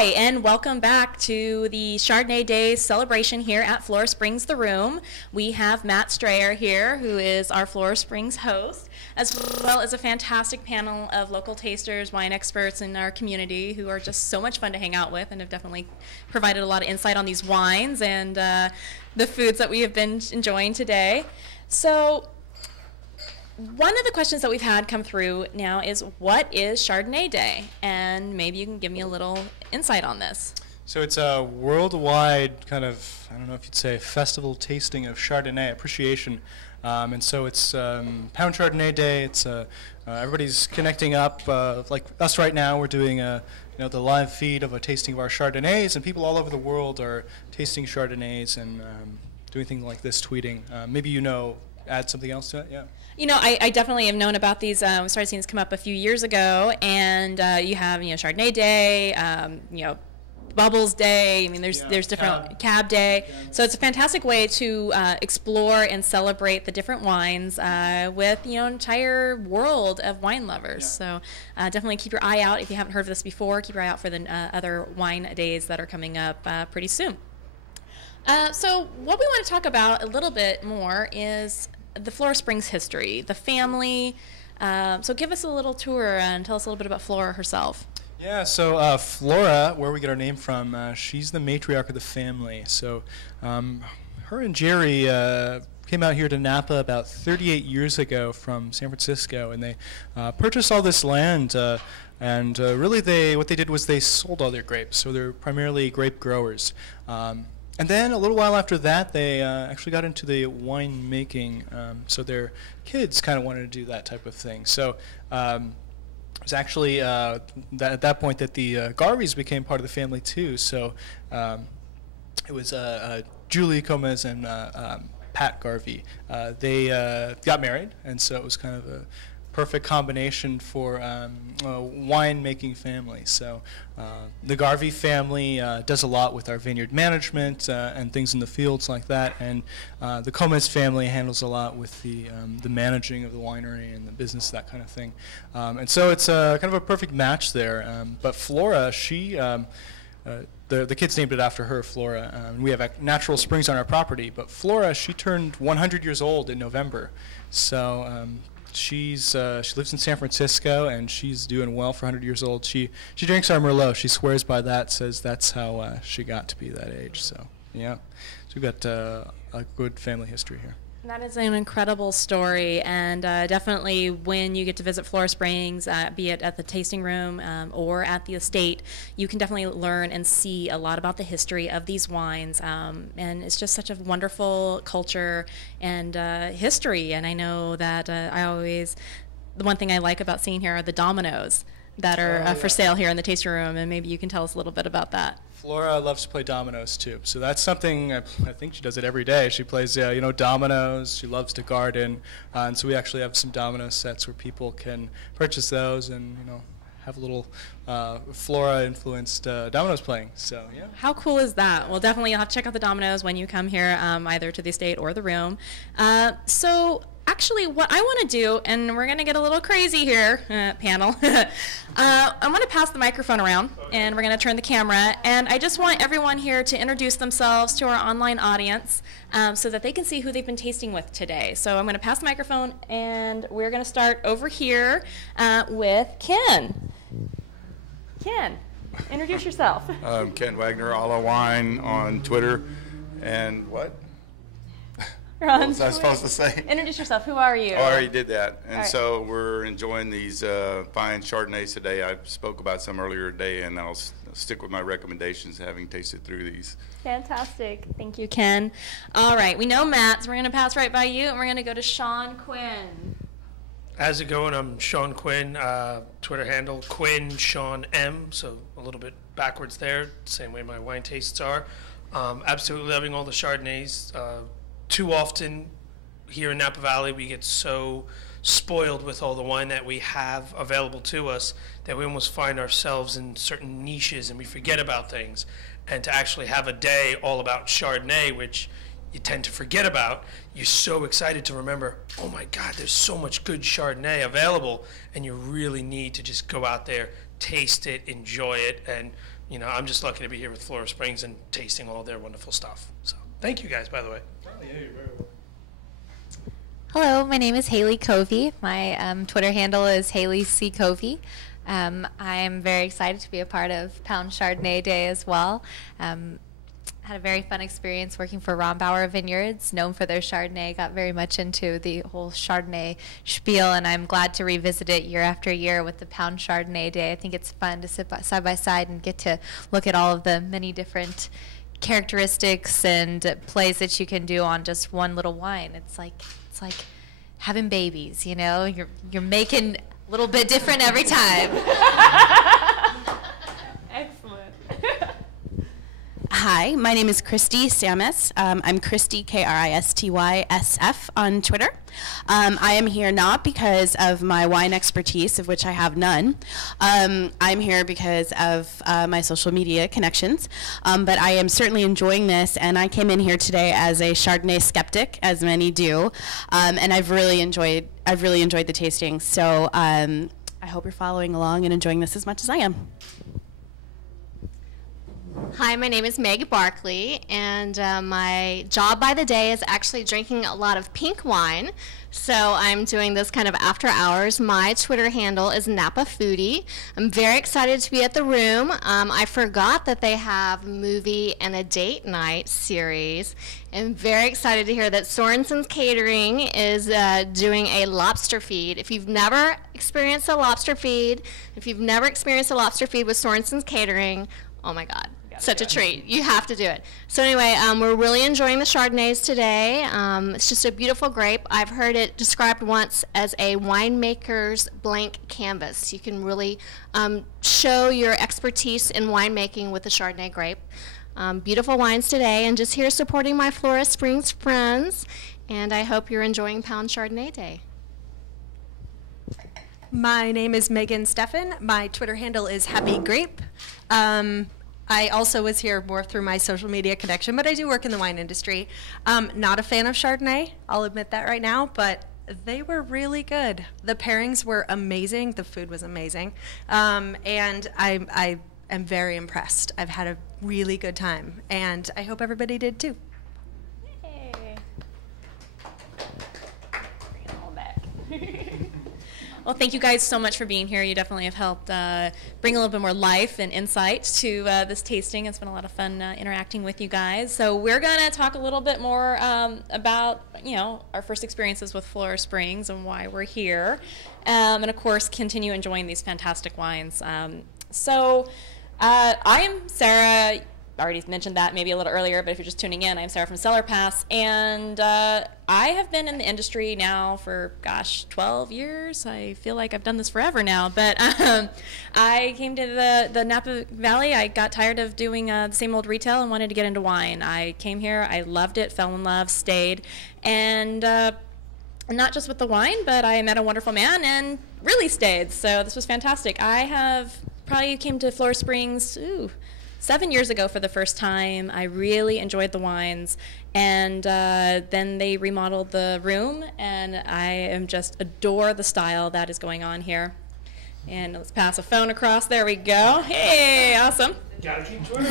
Hi, and welcome back to the Chardonnay Day celebration here at Flora Springs The Room. We have Matt Strayer here, who is our Flora Springs host, as well as a fantastic panel of local tasters, wine experts in our community who are just so much fun to hang out with and have definitely provided a lot of insight on these wines and the foods that we have been enjoying today. So, one of the questions that we've had come through now is, what is Chardonnay Day? And maybe you can give me a little insight on this. So it's a worldwide kind of, I don't know if you'd say, festival tasting of Chardonnay appreciation. And so it's Pound Chardonnay Day. It's everybody's connecting up. Like us right now, we're doing the live feed of a tasting of our Chardonnays, and people all over the world are tasting Chardonnays and doing things like this, tweeting. Maybe add something else to it, yeah. I definitely have known about these. We started seeing this come up a few years ago, and you have, Chardonnay Day, Bubbles Day. I mean, there's different Cab Day. So it's a fantastic way to explore and celebrate the different wines with an entire world of wine lovers. So definitely keep your eye out if you haven't heard of this before. Keep your eye out for the other wine days that are coming up pretty soon. So what we want to talk about a little bit more is the Flora Springs history, the family. So give us a little tour and tell us a little bit about Flora herself. Yeah, so Flora, where we get our name from, she's the matriarch of the family. So her and Jerry came out here to Napa about 38 years ago from San Francisco, and they purchased all this land. And really, what they did was they sold all their grapes. So they're primarily grape growers. And then a little while after that, they actually got into the wine making. So their kids kind of wanted to do that type of thing. So it was actually at that point that the Garveys became part of the family too. So it was Julie Gomez and Pat Garvey. They got married, and so it was kind of a perfect combination for a wine-making family. So the Garvey family does a lot with our vineyard management and things in the fields like that, and the Gomez family handles a lot with the managing of the winery and the business, that kind of thing. And so it's kind of a perfect match there. But Flora, she the kids named it after her, Flora. We have natural springs on our property, but Flora, she turned 100 years old in November. So she lives in San Francisco, and she's doing well for 100 years old. She drinks our Merlot. She swears by that, says that's how she got to be that age. So yeah, so we've got a good family history here. That is an incredible story, and definitely when you get to visit Flora Springs, be it at the tasting room or at the estate, you can definitely learn and see a lot about the history of these wines, and it's just such a wonderful culture and history. And I know that the one thing I like about seeing here are the dominoes that are for sale here in the tasting room, and maybe you can tell us a little bit about that. Flora loves to play dominoes too, so that's something I think she does it every day. She plays, dominoes. She loves to garden, and so we actually have some domino sets where people can purchase those and have a little Flora-influenced dominoes playing. So yeah. How cool is that? Well, definitely you'll have to check out the dominoes when you come here, either to the estate or the room. So actually, what I want to do, and we're going to get a little crazy here, panel. I'm going to pass the microphone around, and we're going to turn the camera. And I just want everyone here to introduce themselves to our online audience so that they can see who they've been tasting with today. So I'm going to pass the microphone, and we're going to start over here with Ken. Ken, introduce yourself. I'm Ken Wagner, a la Wine on Twitter. And what? What was I supposed to say? Introduce yourself. Who are you? I already did that. And right. So we're enjoying these fine Chardonnays today. I spoke about some earlier today, and I'll stick with my recommendations, having tasted through these. Fantastic. Thank you, Ken. All right. We know Matt, so we're going to pass right by you, and we're going to go to Sean Quinn. How's it going? I'm Sean Quinn, Twitter handle Quinn Sean M, so a little bit backwards there, same way my wine tastes are. Absolutely loving all the Chardonnays. Too often here in Napa Valley we get so spoiled with all the wine that we have available to us that we almost find ourselves in certain niches and we forget about things. And to actually have a day all about Chardonnay, which you tend to forget about, you're so excited to remember, oh my God, there's so much good Chardonnay available, and you really need to just go out there, taste it, enjoy it, and I'm just lucky to be here with Flora Springs and tasting all their wonderful stuff. So thank you guys, by the way. Oh, yeah, you're very welcome. Hello, my name is Haley Covey. My Twitter handle is Haley C. Covey. I am very excited to be a part of Pound Chardonnay Day as well. Had a very fun experience working for Rombauer Vineyards, known for their Chardonnay. Got very much into the whole Chardonnay spiel, and I'm glad to revisit it year after year with the Pound Chardonnay Day. I think it's fun to sit side by side and get to look at all of the many different characteristics and plays that you can do on just one little wine. It's like having babies, You're making a little bit different every time. Excellent. Hi, my name is Christy Samus. I'm Christy, KRISTYSF on Twitter. I am here not because of my wine expertise, of which I have none. I'm here because of my social media connections. But I am certainly enjoying this, and I came in here today as a Chardonnay skeptic, as many do, and I've really enjoyed the tasting. So I hope you're following along and enjoying this as much as I am. Hi, my name is Meg Barkley, and my job by the day is actually drinking a lot of pink wine. So I'm doing this kind of after hours. My Twitter handle is Napa Foodie. I'm very excited to be at the room. I forgot that they have a movie and a date night series. I'm very excited to hear that Sorensen's Catering is doing a lobster feed. If you've never experienced a lobster feed with Sorensen's Catering, oh my God. Such a treat. You have to do it. So anyway, we're really enjoying the Chardonnays today. It's just a beautiful grape. I've heard it described once as a winemaker's blank canvas. You can really show your expertise in winemaking with the Chardonnay grape. Beautiful wines today, and just here supporting my Flora Springs friends. And I hope you're enjoying Pound Chardonnay Day. My name is Megan Steffen. My Twitter handle is Happy Grape. I also was here more through my social media connection, but I do work in the wine industry. Not a fan of Chardonnay, I'll admit that right now, but they were really good. The pairings were amazing, the food was amazing, and I am very impressed. I've had a really good time, and I hope everybody did too. Hey. Bring it all back. Well, thank you guys so much for being here. You definitely have helped bring a little bit more life and insight to this tasting. It's been a lot of fun interacting with you guys. So we're going to talk a little bit more about, our first experiences with Flora Springs and why we're here. And, of course, continue enjoying these fantastic wines. I am Sarah. I already mentioned that maybe a little earlier, but if you're just tuning in, I'm Sarah from CellarPass, and I have been in the industry now for, 12 years. I feel like I've done this forever now, but I came to the Napa Valley. I got tired of doing the same old retail and wanted to get into wine. I came here, I loved it, fell in love, stayed, and not just with the wine, but I met a wonderful man and really stayed, so this was fantastic. I have probably came to Flora Springs, 7 years ago for the first time. I really enjoyed the wines, and then they remodeled the room, and I just adore the style that is going on here. And let's pass a phone across. There we go. Hey, awesome. Gotta keep Twitter.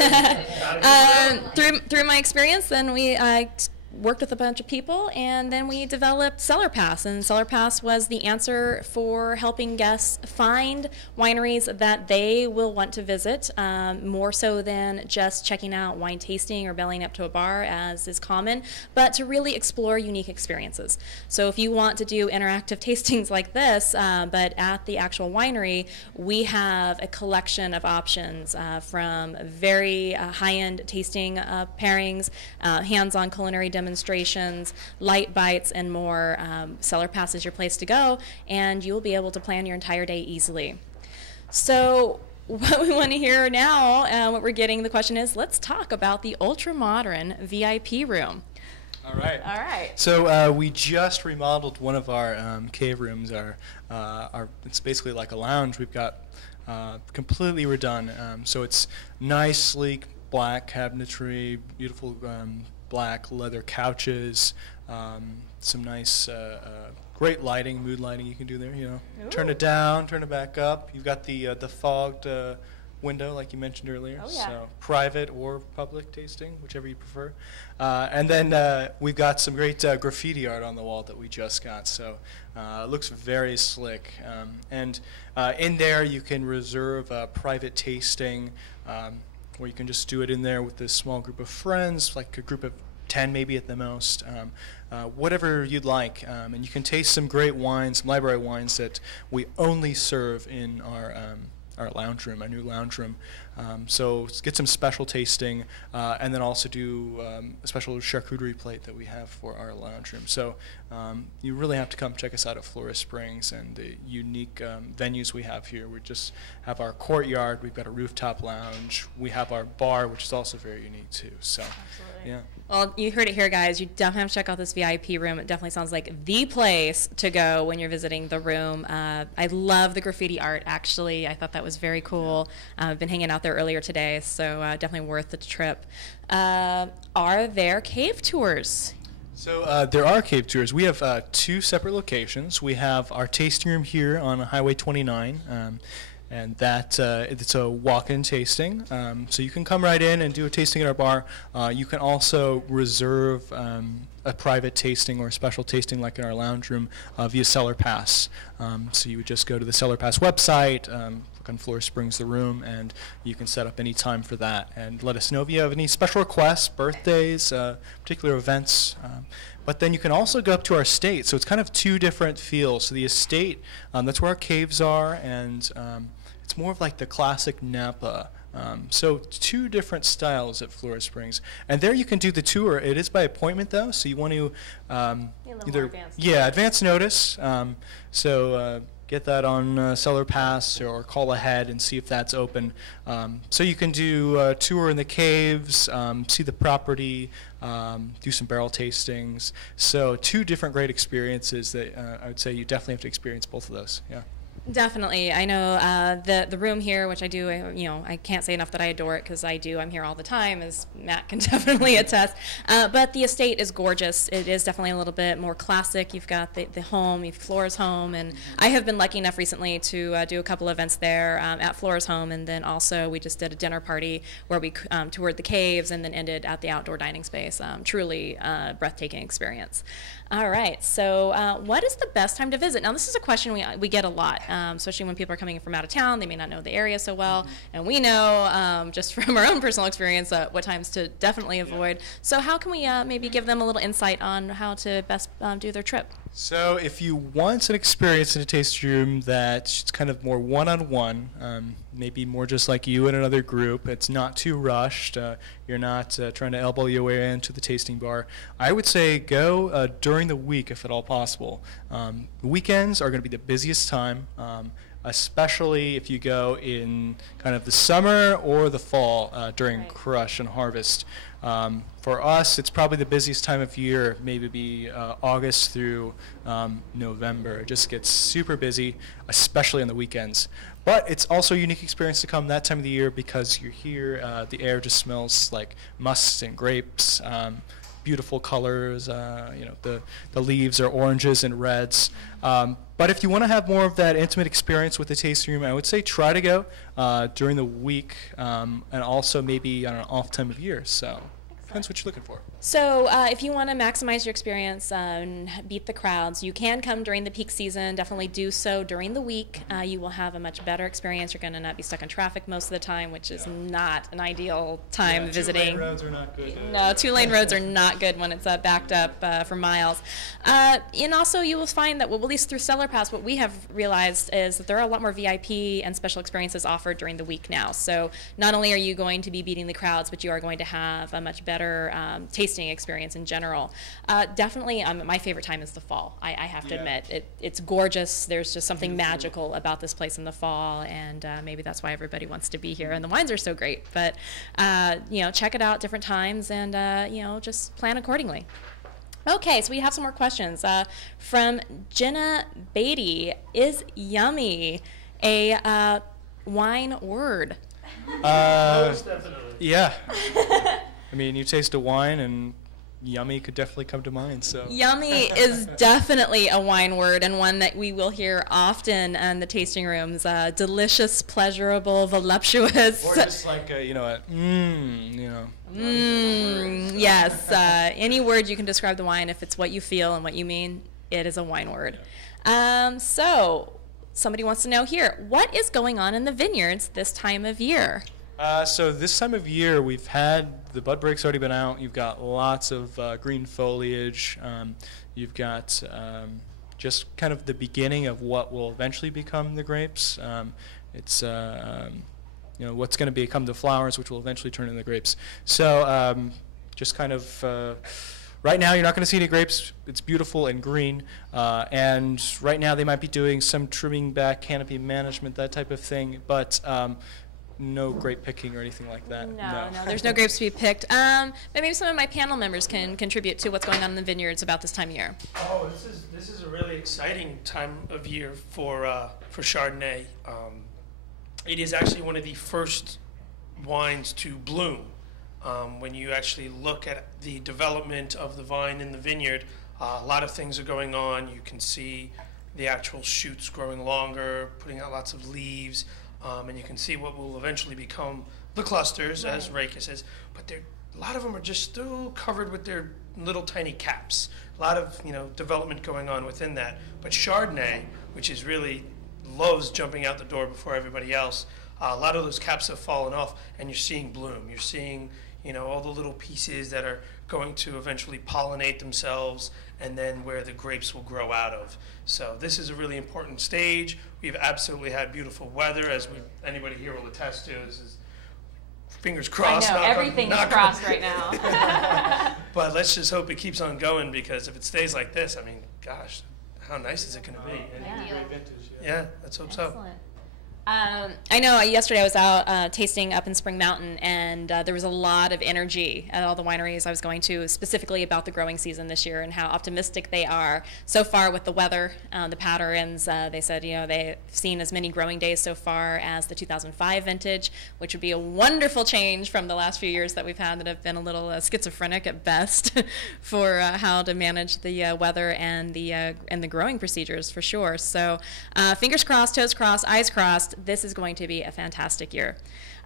Through my experience, then I worked with a bunch of people, and then we developed CellarPass, and CellarPass was the answer for helping guests find wineries that they will want to visit, more so than just checking out wine tasting or bellying up to a bar, as is common, but to really explore unique experiences. So if you want to do interactive tastings like this, but at the actual winery, we have a collection of options from very high-end tasting pairings, hands-on culinary demonstrations, light bites, and more. CellarPass is your place to go, and you will be able to plan your entire day easily. So what we want to hear now, what we're getting, the question is, let's talk about the ultra-modern VIP room. All right. All right. So we just remodeled one of our cave rooms. It's basically like a lounge. We've got completely redone. So it's nice, sleek, black cabinetry, beautiful black leather couches, some nice, great lighting, mood lighting you can do there. Turn it down, turn it back up. You've got the fogged window, like you mentioned earlier. Oh, yeah. So private or public tasting, whichever you prefer. And then we've got some great graffiti art on the wall that we just got. So it looks very slick. And in there, you can reserve a private tasting, where you can just do it in there with this small group of friends, like a group of 10 maybe at the most, whatever you'd like. And you can taste some great wines, some library wines that we only serve in our lounge room, our new lounge room. So get some special tasting, and then also do a special charcuterie plate that we have for our lounge room. So you really have to come check us out at Flora Springs and the unique venues we have here. We just have our courtyard, we've got a rooftop lounge, we have our bar, which is also very unique too. So, Absolutely. Yeah. Well, you heard it here, guys. You definitely have to check out this VIP room. It definitely sounds like the place to go when you're visiting the room. I love the graffiti art, actually. I thought that was very cool. I've been hanging out there earlier today, so definitely worth the trip. Are there cave tours? So there are cave tours. We have 2 separate locations. We have our tasting room here on Highway 29. And that it's a walk-in tasting, so you can come right in and do a tasting at our bar. You can also reserve a private tasting or a special tasting like in our lounge room via CellarPass. So you would just go to the CellarPass website, look on Flora Springs the room, and you can set up any time for that. And let us know if you have any special requests, birthdays, particular events. But then you can also go up to our estate. So it's kind of 2 different feels. So the estate, that's where our caves are, and it's more of like the classic Napa. So 2 different styles at Flora Springs. And there you can do the tour. It is by appointment, though, so you want to advance notice. So get that on CellarPass or call ahead and see if that's open. So you can do a tour in the caves, see the property, do some barrel tastings. So 2 different great experiences that I would say you definitely have to experience both of those. Yeah. Definitely. I know the room here, which I do, I can't say enough that I adore it because I do. I'm here all the time, as Matt can definitely attest. But the estate is gorgeous. It is definitely a little bit more classic. You've got the home, you've Flora's home, and I have been lucky enough recently to do a couple events there at Flora's home, and then also we just did a dinner party where we toured the caves and then ended at the outdoor dining space. Truly breathtaking experience. All right, so what is the best time to visit? Now, this is a question we get a lot, especially when people are coming from out of town. They may not know the area so well, and we know just from our own personal experience what times to definitely avoid. So how can we maybe give them a little insight on how to best do their trip? So if you want an experience in a tasting room that's kind of more one-on-one, maybe more just like you and another group, it's not too rushed, you're not trying to elbow your way into the tasting bar, I would say go during the week if at all possible. Weekends are going to be the busiest time, especially if you go in kind of the summer or the fall during crush and harvest. For us, it's probably the busiest time of year, maybe August through November. It just gets super busy, especially on the weekends. But it's also a unique experience to come that time of the year because you're here. The air just smells like musk and grapes, beautiful colors. The leaves are oranges and reds. But if you want to have more of that intimate experience with the tasting room, I would say try to go during the week and also maybe on an off time of year. So depends what you're looking for. So if you want to maximize your experience and beat the crowds, you can come during the peak season. Definitely do so during the week. You will have a much better experience. You're going to not be stuck in traffic most of the time, which is not an ideal time visiting. 2-lane roads are not good. No, 2-lane roads are not good when it's backed up for miles. And also you will find that, well, at least through CellarPass, what we have realized is that there are a lot more VIP and special experiences offered during the week now. So not only are you going to be beating the crowds, but you are going to have a much better tasting experience in general. Definitely, my favorite time is the fall. I have to admit, it's gorgeous. There's just something magical about this place in the fall, and maybe that's why everybody wants to be here. And the wines are so great. But check it out different times, and just plan accordingly. Okay, so we have some more questions from Jenna Beatty. Is yummy a wine word? Most definitely. Yeah. I mean, you taste a wine and yummy could definitely come to mind. So yummy is definitely a wine word, and one that we will hear often in the tasting rooms. Delicious, pleasurable, voluptuous. Or just like Yes. Any word you can describe the wine, if it's what you feel and what you mean, it is a wine word. So somebody wants to know here, what is going on in the vineyards this time of year? So this time of year, we've had the bud break's already been out. You've got lots of green foliage. You've got just kind of the beginning of what will eventually become the grapes. It's what's going to become the flowers, which will eventually turn into the grapes. So just kind of right now, you're not going to see any grapes. It's beautiful and green. And right now, they might be doing some trimming back, canopy management, that type of thing. But no grape picking or anything like that. No, there's no grapes to be picked. But maybe some of my panel members can contribute to what's going on in the vineyards about this time of year. Oh, this is a really exciting time of year for Chardonnay. It is actually one of the first wines to bloom. When you actually look at the development of the vine in the vineyard, a lot of things are going on. You can see the actual shoots growing longer, putting out lots of leaves. And you can see what will eventually become the clusters, as Reika says. But a lot of them are just still covered with their little tiny caps. A lot of development going on within that. But Chardonnay, which is really loves jumping out the door before everybody else, a lot of those caps have fallen off, and you're seeing bloom. You're seeing all the little pieces that are going to eventually pollinate themselves, and then where the grapes will grow out of. So this is a really important stage. We've absolutely had beautiful weather, as anybody here will attest to. This is fingers crossed. I know, everything is crossed right now. But let's just hope it keeps on going, because if it stays like this, I mean, gosh, how nice is it going to be? Yeah, let's hope so. I know yesterday I was out tasting up in Spring Mountain, and there was a lot of energy at all the wineries I was going to, specifically about the growing season this year and how optimistic they are so far with the weather, the patterns. They said, they've seen as many growing days so far as the 2005 vintage, which would be a wonderful change from the last few years that we've had that have been a little schizophrenic at best for how to manage the weather and the growing procedures for sure. So fingers crossed, toes crossed, eyes crossed. This is going to be a fantastic year.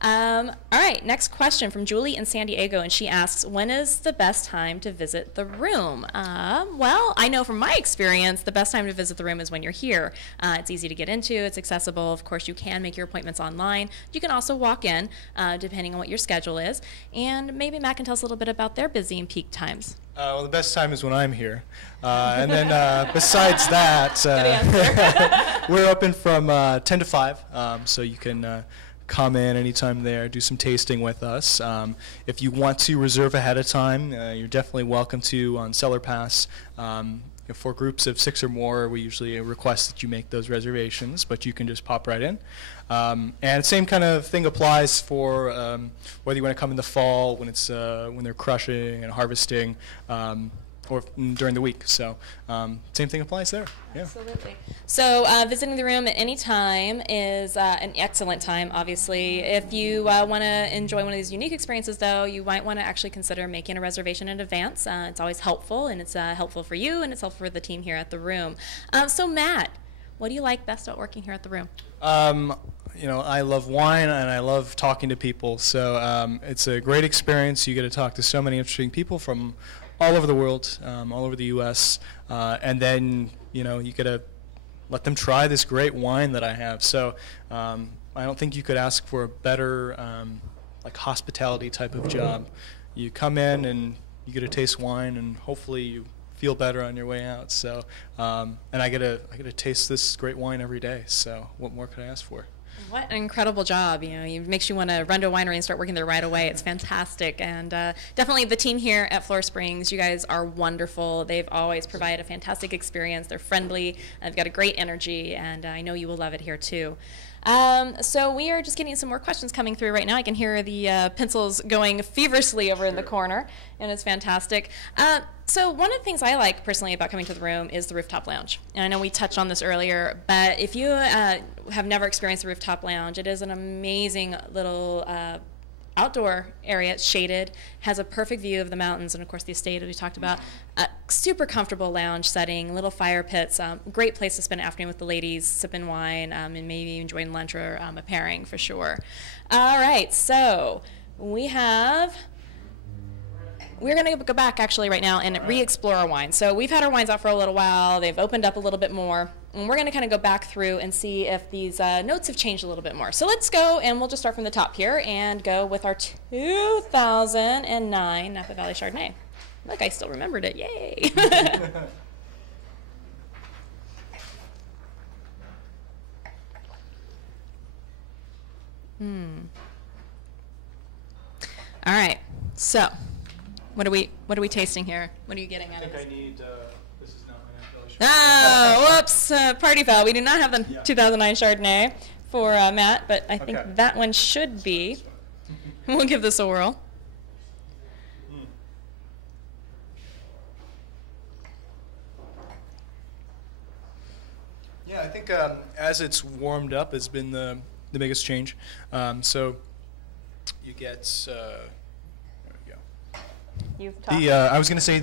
All right, next question from Julie in San Diego, and she asks, when is the best time to visit the room? Well, I know from my experience, the best time to visit the room is when you're here. It's easy to get into, it's accessible. Of course, you can make your appointments online. You can also walk in, depending on what your schedule is. And maybe Matt can tell us a little bit about their busy and peak times. Well, the best time is when I'm here. And then besides that, we're open from 10 to 5, so you can come in anytime there, do some tasting with us. If you want to reserve ahead of time, you're definitely welcome to on CellarPass. For groups of 6 or more, we usually request that you make those reservations, but you can just pop right in. And the same kind of thing applies for whether you want to come in the fall when it's when they're crushing and harvesting, or during the week. So same thing applies there. Yeah. Absolutely. So visiting the room at any time is an excellent time, obviously. If you want to enjoy one of these unique experiences, though, you might want to actually consider making a reservation in advance. It's always helpful, and it's helpful for you, and it's helpful for the team here at the room. So Matt, what do you like best about working here at the room? I love wine and I love talking to people. So it's a great experience. You get to talk to so many interesting people from all over the world, all over the U.S., and then you get to let them try this great wine that I have. So I don't think you could ask for a better like hospitality type of job. You come in and you get to taste wine, and hopefully you feel better on your way out. So and I get to taste this great wine every day. So what more could I ask for? What an incredible job. It makes you want to run to a winery and start working there right away. It's fantastic. And definitely the team here at Flora Springs, you guys are wonderful. They've always provided a fantastic experience. They're friendly. They've got a great energy, and I know you will love it here too. So we are just getting some more questions coming through right now. I can hear the pencils going feverishly over in the corner, and it's fantastic. So one of the things I like personally about coming to the room is the rooftop lounge. And I know we touched on this earlier, but if you have never experienced the rooftop lounge, it is an amazing little outdoor area. It's shaded, has a perfect view of the mountains, and of course the estate as we talked about. A super comfortable lounge setting, little fire pits, great place to spend an afternoon with the ladies, sipping wine, and maybe enjoying lunch or a pairing for sure. All right, so we're going to go back actually right now and re-explore our wines. So we've had our wines out for a little while. They've opened up a little bit more. And we're going to kind of go back through and see if these notes have changed a little bit more. So let's go, and we'll just start from the top here and go with our 2009 Napa Valley Chardonnay. Look, I still remembered it. Yay. All right. So what are we tasting here? What are you getting at? I think I need, this is not my Napa Valley Chardonnay. Oh, whoops, party foul. We do not have the 2009 Chardonnay for Matt, but I think that one should be. We'll give this a whirl. Yeah, I think as it's warmed up has been the biggest change. So you get, there we go. I was going to say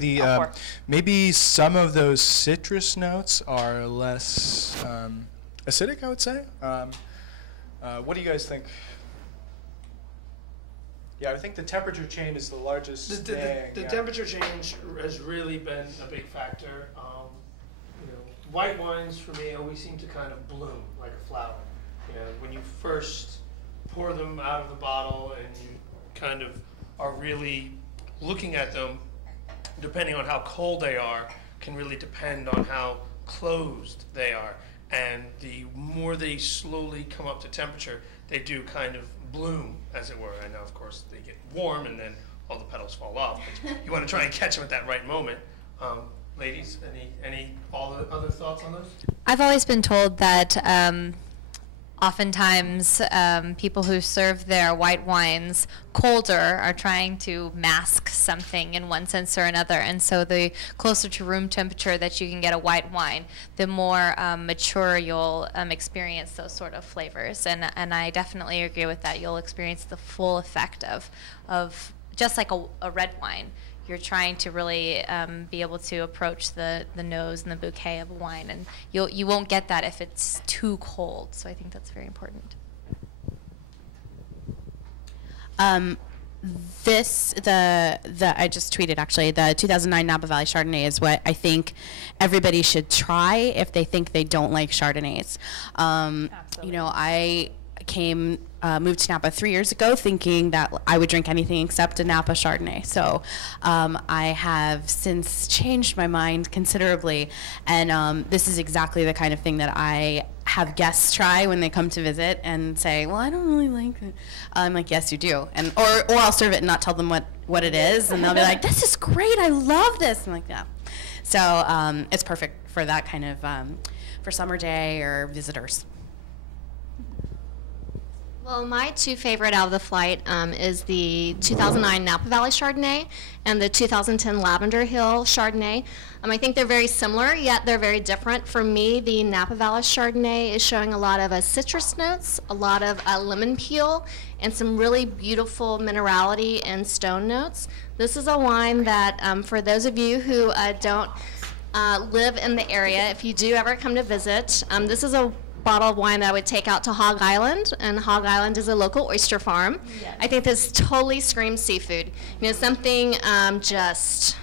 maybe some of those citrus notes are less acidic, I would say. What do you guys think? Yeah, I think the temperature change is the largest thing. The temperature change has really been a big factor. White wines for me always seem to kind of bloom like a flower. When you first pour them out of the bottle and you kind of are really looking at them, depending on how cold they are, can really depend on how closed they are. And the more they slowly come up to temperature, they do kind of bloom, as it were. And now, of course, they get warm and then all the petals fall off. But you want to try and catch them at that right moment. Ladies, any other thoughts on those? I've always been told that oftentimes people who serve their white wines colder are trying to mask something in one sense or another, and so the closer to room temperature that you can get a white wine, the more mature you'll experience those sort of flavors, and I definitely agree with that. You'll experience the full effect of just like a red wine. You're trying to really be able to approach the nose and the bouquet of a wine, and you won't get that if it's too cold. So I think that's very important. I just tweeted actually, the 2009 Napa Valley Chardonnay is what I think everybody should try if they think they don't like Chardonnays. I moved to Napa 3 years ago thinking that I would drink anything except a Napa Chardonnay. So I have since changed my mind considerably, and this is exactly the kind of thing that I have guests try when they come to visit and say, well, I don't really like it. I'm like, yes, you do. And or I'll serve it and not tell them what it is, and they'll be like, this is great, I love this. I'm like, yeah. So it's perfect for that kind of, for summer day or visitors. Well, my two favorite out of the flight is the 2009 Napa Valley Chardonnay and the 2010 Lavender Hill Chardonnay. I think they're very similar, yet they're very different. For me, the Napa Valley Chardonnay is showing a lot of citrus notes, a lot of lemon peel, and some really beautiful minerality and stone notes. This is a wine that, for those of you who don't live in the area, if you do ever come to visit, this is a bottle of wine that I would take out to Hog Island, and Hog Island is a local oyster farm. Yes. I think this totally screams seafood. Something just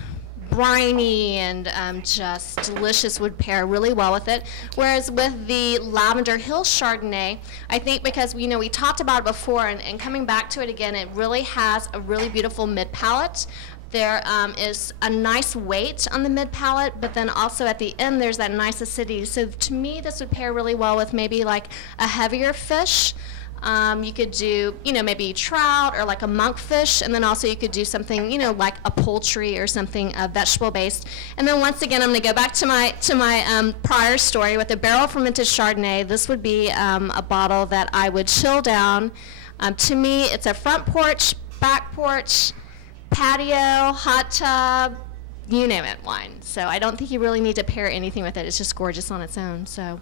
briny and just delicious would pair really well with it. Whereas with the Lavender Hill Chardonnay, I think because we talked about it before, and coming back to it again, it really has a really beautiful mid palate. There is a nice weight on the mid palate, but then also at the end there's that nice acidity. So to me, this would pair really well with maybe like a heavier fish. You could do, maybe trout or like a monkfish, and then also you could do something, like a poultry or something vegetable based. And then once again, I'm going to go back to my prior story with the barrel fermented Chardonnay. This would be a bottle that I would chill down. To me, it's a front porch, back porch, patio, hot tub, you name it, wine. So I don't think you really need to pair anything with it. It's just gorgeous on its own. So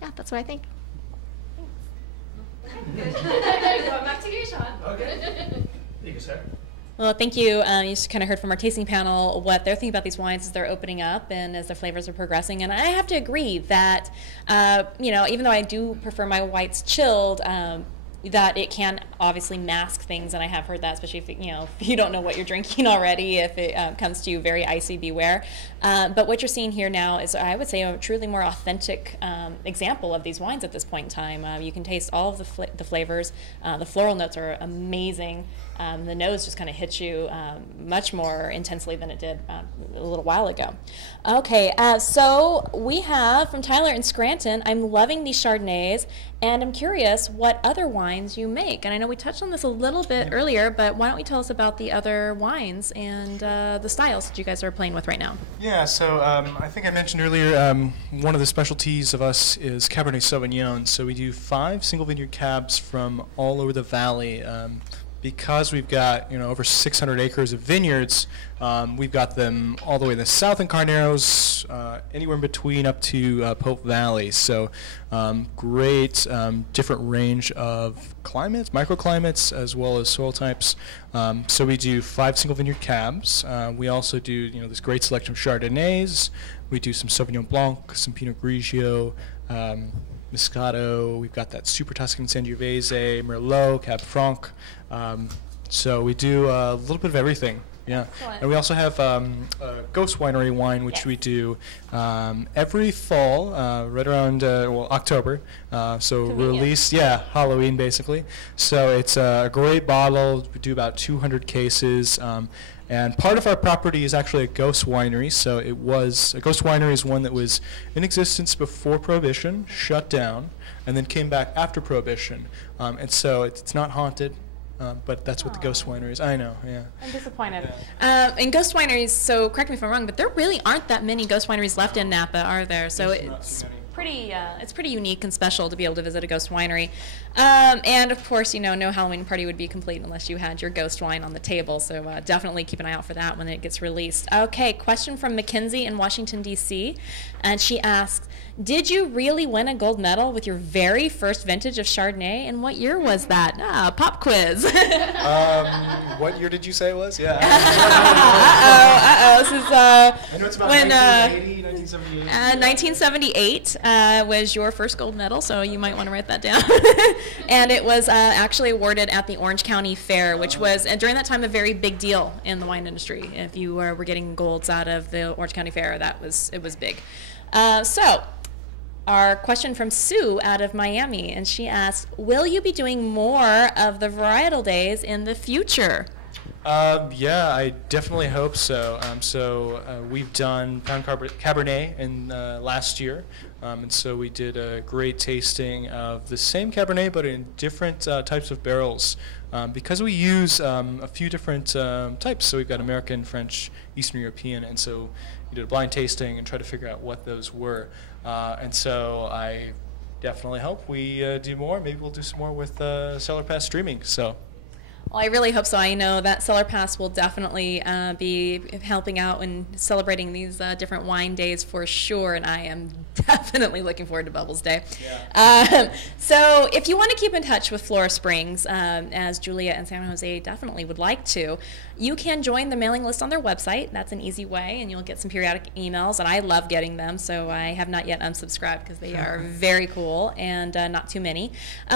yeah, that's what I think. Going back to you, Sean. Okay. Thank you, sir. Well, thank you. You just kind of heard from our tasting panel what they're thinking about these wines as they're opening up and as the flavors are progressing. And I have to agree that, even though I do prefer my whites chilled, that it can obviously mask things, and I have heard that, especially if you don't know what you're drinking already, if it comes to you very icy, beware. But what you're seeing here now is, I would say, a truly more authentic example of these wines at this point in time. You can taste all of the flavors. The floral notes are amazing. The nose just kind of hits you much more intensely than it did a little while ago. Okay, so we have from Tyler in Scranton, I'm loving these Chardonnays, and I'm curious what other wines you make. And I know we touched on this a little bit earlier, but why don't we tell us about the other wines and the styles that you guys are playing with right now? Yeah, so I think I mentioned earlier, one of the specialties of us is Cabernet Sauvignon. So we do 5 single vineyard cabs from all over the valley. Because we've got over 600 acres of vineyards, we've got them all the way in the south in Carneros, anywhere in between up to Pope Valley. So great different range of climates, microclimates, as well as soil types. So we do 5 single vineyard cabs. We also do this great selection of Chardonnays. We do some Sauvignon Blanc, some Pinot Grigio, Moscato. We've got that Super Tuscan Sangiovese, Merlot, Cab Franc. So we do a little bit of everything. Yeah, Excellent. And we also have a Ghost Winery wine, which we do every fall, right around October. So release, Halloween basically. So it's a great bottle. We do about 200 cases. And part of our property is actually a ghost winery. So a ghost winery is one that was in existence before Prohibition, shut down, and then came back after Prohibition. And so it's not haunted, but that's what the ghost winery is. I know, yeah. I'm disappointed. And ghost wineries, so correct me if I'm wrong, but there really aren't that many ghost wineries left in Napa, are there? So it's pretty unique and special to be able to visit a ghost winery. And of course, no Halloween party would be complete unless you had your ghost wine on the table. So definitely keep an eye out for that when it gets released. Okay, question from Mackenzie in Washington, D.C. And she asks, did you really win a gold medal with your very first vintage of Chardonnay? And what year was that? Pop quiz. What year did you say it was? Yeah. This is I know it's about 1980, 1978. 1978 was your first gold medal, so you might want to write that down. And it was actually awarded at the Orange County Fair, which was during that time a very big deal in the wine industry. If you were getting golds out of the Orange County Fair, it was big. So our question from Sue out of Miami, and she asks, will you be doing more of the varietal days in the future? Yeah, I definitely hope so. We've done Pound Cabernet in last year, and so we did a great tasting of the same Cabernet but in different types of barrels because we use a few different types. So we've got American, French, Eastern European, and so we did a blind tasting and tried to figure out what those were. And so I definitely hope we do more. Maybe we'll do some more with CellarPass streaming. So. Well, I really hope so. I know that CellarPass will definitely be helping out and celebrating these different wine days for sure, and I am definitely looking forward to Bubbles Day. Yeah. So if you want to keep in touch with Flora Springs, as Julia and San Jose definitely would like to, you can join the mailing list on their website. That's an easy way, and you'll get some periodic emails, and I love getting them, so I have not yet unsubscribed because they are very cool and not too many.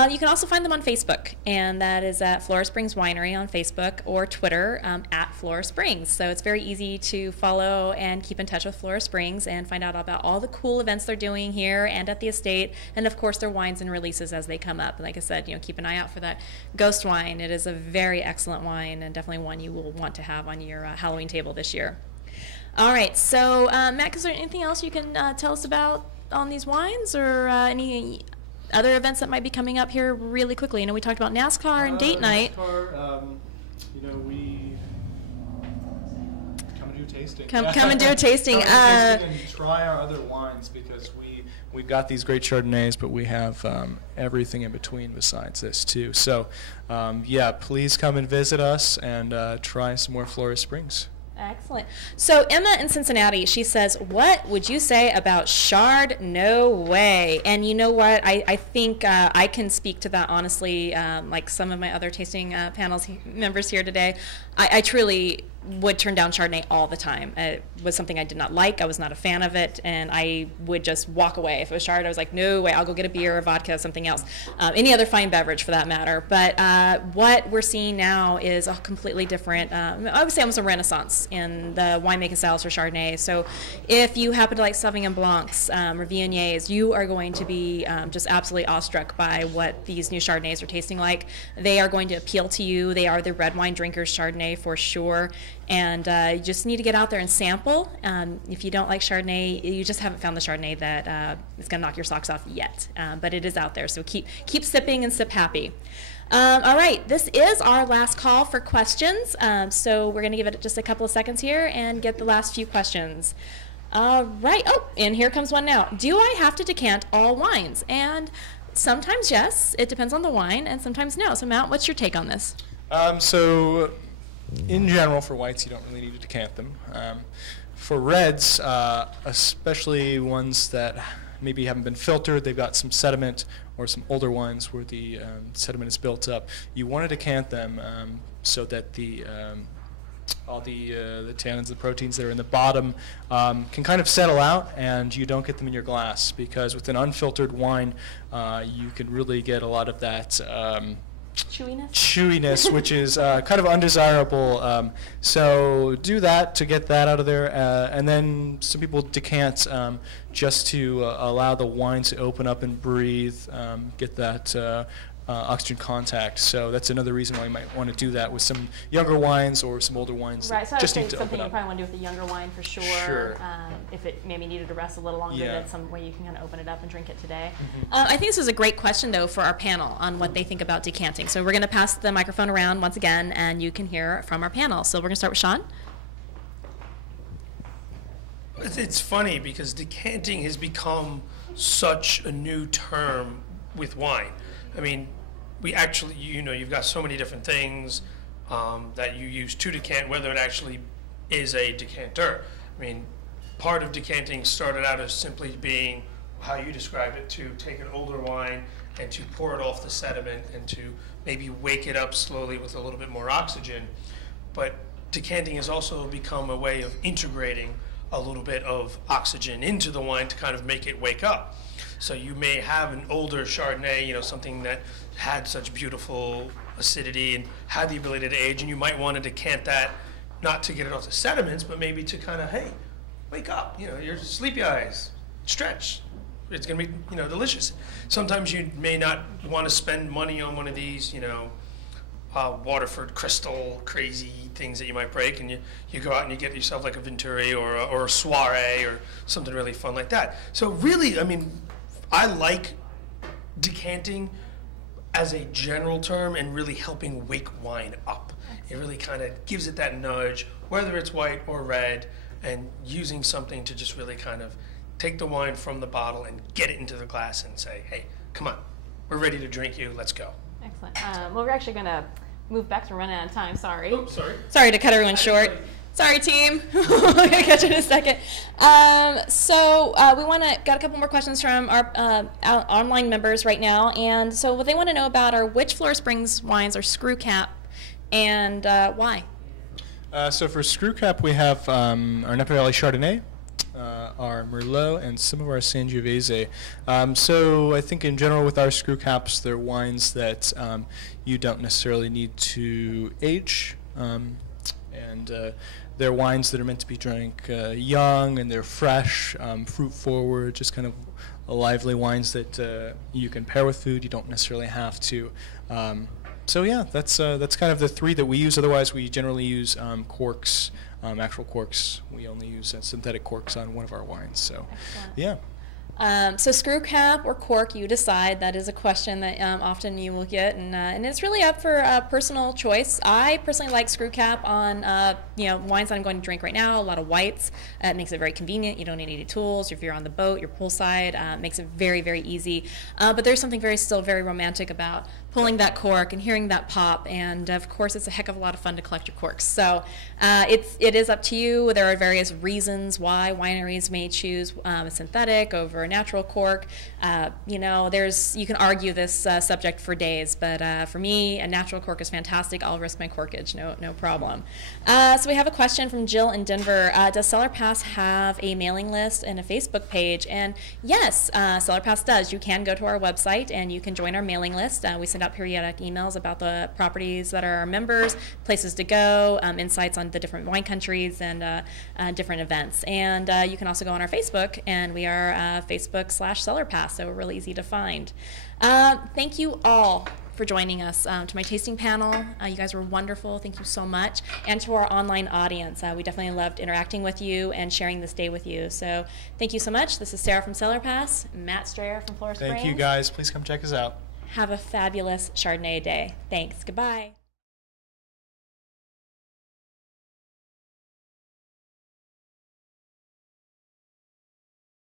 You can also find them on Facebook, and that is at Flora Springs Winery on Facebook, or Twitter at Flora Springs. So it's very easy to follow and keep in touch with Flora Springs and find out about all the cool events they're doing here and at the estate, and of course their wines and releases as they come up. And like I said, keep an eye out for that Ghost wine. It is a very excellent wine and definitely one you will want to have on your Halloween table this year. All right, so Mac, is there anything else you can tell us about on these wines, or any other events that might be coming up here really quickly? We talked about NASCAR and date night. NASCAR, we come and do a tasting. Come and do a tasting. And try our other wines, because we've got these great Chardonnays, but we have everything in between besides this too. So yeah, please come and visit us and try some more Flora Springs. Excellent. So Emma in Cincinnati, she says, what would you say about Chard? No way. And you know what? I think I can speak to that honestly, like some of my other tasting panels members here today. I truly would turn down Chardonnay all the time. It was something I did not like. I was not a fan of it, and I would just walk away. If it was Chard, I was like, no way, I'll go get a beer or vodka, something else. Any other fine beverage for that matter. But what we're seeing now is a completely different, I would say almost a renaissance in the winemaking styles for Chardonnay. So if you happen to like Sauvignon Blancs or Viogniers, you are going to be just absolutely awestruck by what these new Chardonnays are tasting like. They are going to appeal to you. They are the red wine drinkers Chardonnay for sure. And you just need to get out there and sample. If you don't like Chardonnay, you just haven't found the Chardonnay that is going to knock your socks off yet. But it is out there, so keep sipping and sip happy. All right, this is our last call for questions. So we're going to give it just a couple of seconds here and get the last few questions. All right. Oh, and here comes one now. Do I have to decant all wines? And sometimes yes, it depends on the wine, and sometimes no. So Matt, what's your take on this? So in general, for whites, you don't really need to decant them. For reds, especially ones that maybe haven't been filtered, they've got some sediment, or some older wines where the sediment is built up, you want to decant them so that all the tannins, the proteins that are in the bottom can kind of settle out, and you don't get them in your glass, because with an unfiltered wine, you can really get a lot of that chewiness, which is kind of undesirable. So do that to get that out of there, and then some people decant just to allow the wine to open up and breathe, get that oxygen contact. So that's another reason why you might want to do that with some younger wines or some older wines. Right, so just I need would to say something open you up. probably want to do with a younger wine for sure. Sure. If it maybe needed to rest a little longer, Yeah. that's some way you can kind of open it up and drink it today. I think this is a great question, though, for our panel on what they think about decanting. So we're going to pass the microphone around once again, and you can hear from our panel. So we're going to start with Sean. It's funny because decanting has become such a new term with wine. I mean, we actually, you've got so many different things that you use to decant, whether it actually is a decanter. I mean, part of decanting started out as simply being how you describe it, to take an older wine and to pour it off the sediment and to maybe wake it up slowly with a little bit more oxygen. But decanting has also become a way of integrating a little bit of oxygen into the wine to kind of make it wake up. So you may have an older Chardonnay, something that had such beautiful acidity and had the ability to age, and you might want to decant that, not to get it off the sediments, but maybe to kind of, hey, wake up, your sleepy eyes, stretch. It's going to be, delicious. Sometimes you may not want to spend money on one of these, Waterford crystal crazy things that you might break, and you go out and you get yourself like a Venturi or a Soiree or something really fun like that. So really, I mean, I like decanting as a general term and really helping wake wine up. It really kind of gives it that nudge, whether it's white or red, and using something to just really kind of take the wine from the bottle and get it into the glass and say, hey, come on, we're ready to drink you, let's go. Excellent. Well, we're actually going to move back to running out of time. Sorry. Oh, sorry. Sorry to cut everyone short. Sorry, team. We're going to catch you in a second. So we got a couple more questions from our online members right now. And so what they want to know about are which Flora Springs wines are screw cap and why? So for screw cap, we have our Napa Valley Chardonnay, our Merlot, and some of our Sangiovese. So I think in general with our screw caps, they're wines that you don't necessarily need to age. And they're wines that are meant to be drank young, and they're fresh, fruit forward, just kind of lively wines that you can pair with food. You don't necessarily have to. So yeah, that's kind of the three that we use. Otherwise, we generally use corks, actual corks. We only use synthetic corks on one of our wines. So, yeah. So screw cap or cork, you decide. That is a question that often you will get, and it's really up for personal choice. I personally like screw cap on wines that I'm going to drink right now. A lot of whites. It makes it very convenient. You don't need any tools. If you're on the boat, you're poolside, makes it very, very easy. But there's something still very romantic about pulling that cork and hearing that pop, and of course it's a heck of a lot of fun to collect your corks. So it is up to you. There are various reasons why wineries may choose a synthetic over a natural cork. You know, you can argue this subject for days, but for me, a natural cork is fantastic. I'll risk my corkage, no problem. So we have a question from Jill in Denver. Does CellarPass have a mailing list and a Facebook page? And yes, CellarPass does. You can go to our website and you can join our mailing list. We send out periodic emails about the properties that are our members, places to go, insights on the different wine countries, and different events. And you can also go on our Facebook, and we are Facebook/CellarPass, so we're really easy to find. Thank you all for joining us. To my tasting panel, you guys were wonderful. Thank you so much. And to our online audience, we definitely loved interacting with you and sharing this day with you. So thank you so much. This is Sarah from CellarPass, Matt Strayer from Flora Springs. Thank you guys. Please come check us out. Have a fabulous Chardonnay day. Thanks. Goodbye.